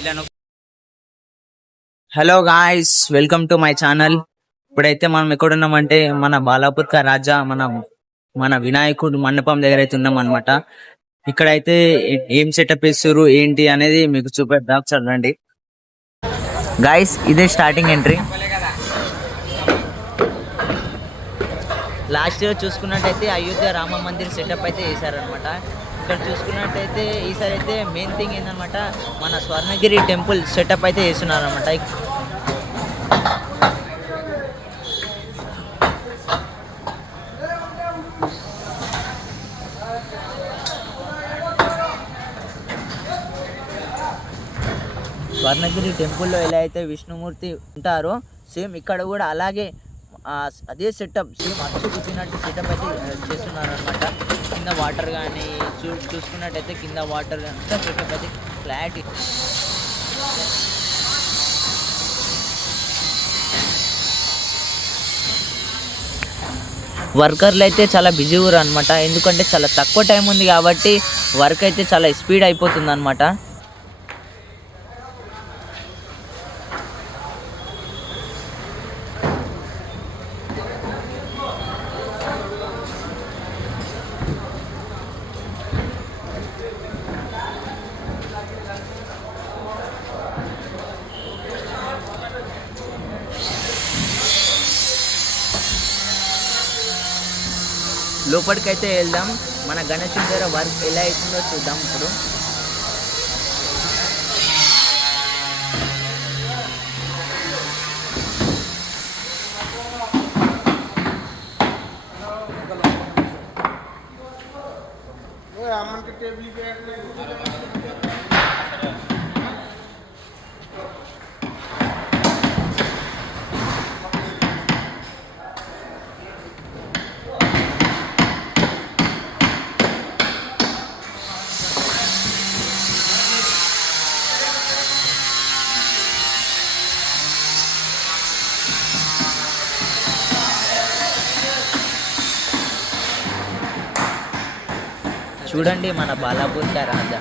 ఇలా hello guys, welcome to my channel. ఇప్పుడైతే మనం ఎక్కడున్నామంటే మన బాలాపూర్ కా రాజా మన మన వినాయకుడు మండపం దగ్గర అయితే ఉన్నాం అనమాట. ఇక్కడైతే ఏం సెటప్ ఇస్తారు ఏంటి అనేది మీకు చూపెడతా, చూడండి గాయ్స్. ఇదే స్టార్టింగ్ ఎంట్రీ. లాస్ట్ ఇయర్ చూసుకున్నట్టయితే అయోధ్య రామ మందిర్ సెటప్ అయితే వేసారనమాట. ఇక్కడ చూసుకున్నట్టయితే ఈసారి అయితే మెయిన్ థింగ్ ఏంటనమాట, మన స్వర్ణగిరి టెంపుల్ సెటప్ అయితే వేస్తున్నారనమాట. స్వర్ణగిరి టెంపుల్లో ఎలా అయితే విష్ణుమూర్తి ఉంటారో సేమ్ ఇక్కడ కూడా అలాగే అదే సెటప్ సేమ్ అచ్చు కుట్టినట్టు సెటప్ అయితే చేస్తున్నారు అనమాట. కింద వాటర్ కానీ చూసుకున్నట్టయితే కింద వాటర్ అంతా సెటప్ అయితే క్లారిటీ. వర్కర్లు అయితే చాలా బిజీ ఊరు అనమాట, ఎందుకంటే చాలా తక్కువ టైం ఉంది కాబట్టి వర్క్ అయితే చాలా స్పీడ్ అయిపోతుంది అనమాట. లోపలికైతే వెళ్దాం, మన గణేశుని దగ్గర వర్క్ ఎలా అవుతుందో చూద్దాం ఇప్పుడు. చూడండి మన బాలాపూర్ కా రాజా.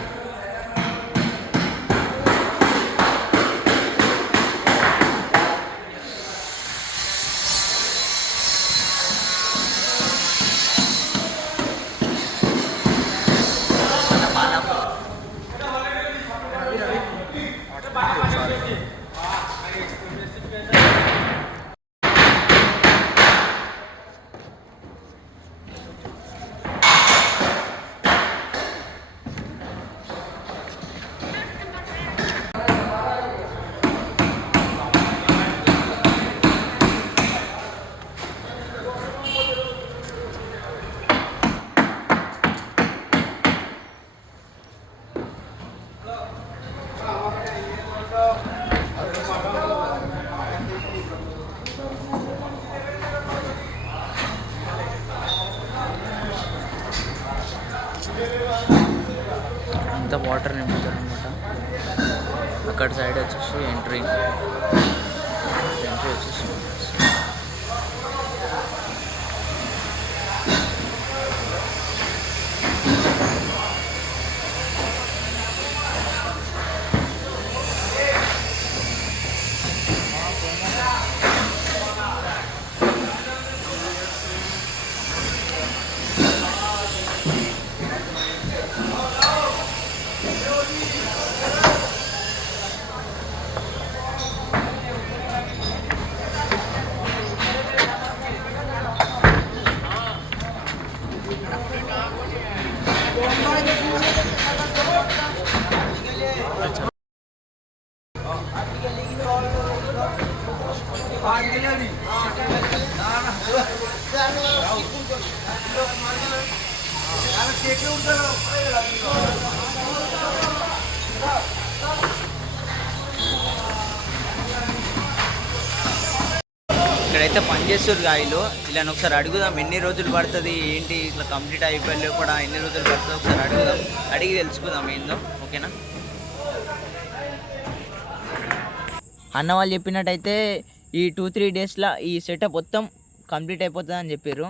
అంతా వాటర్ నింపుతారు అనమాట. అక్కడ సైడ్ వచ్చేసి ఎంట్రీ వచ్చేసి ఇక్కడైతే పనిచేస్తారు గాయలు. ఇలా ఒకసారి అడుగుదాం, ఎన్ని రోజులు పడుతుంది ఏంటి, ఇట్లా కంప్లీట్ అయిపోయి కూడా ఎన్ని రోజులు పడుతుంది ఒకసారి అడుగుదాం, అడిగి తెలుసుకుందాం ఏందో. ఓకేనా? అన్న వాళ్ళు చెప్పినట్టయితే ఈ 2-3 డేస్లో ఈ సెటప్ మొత్తం కంప్లీట్ అయిపోతుంది అని చెప్పారు.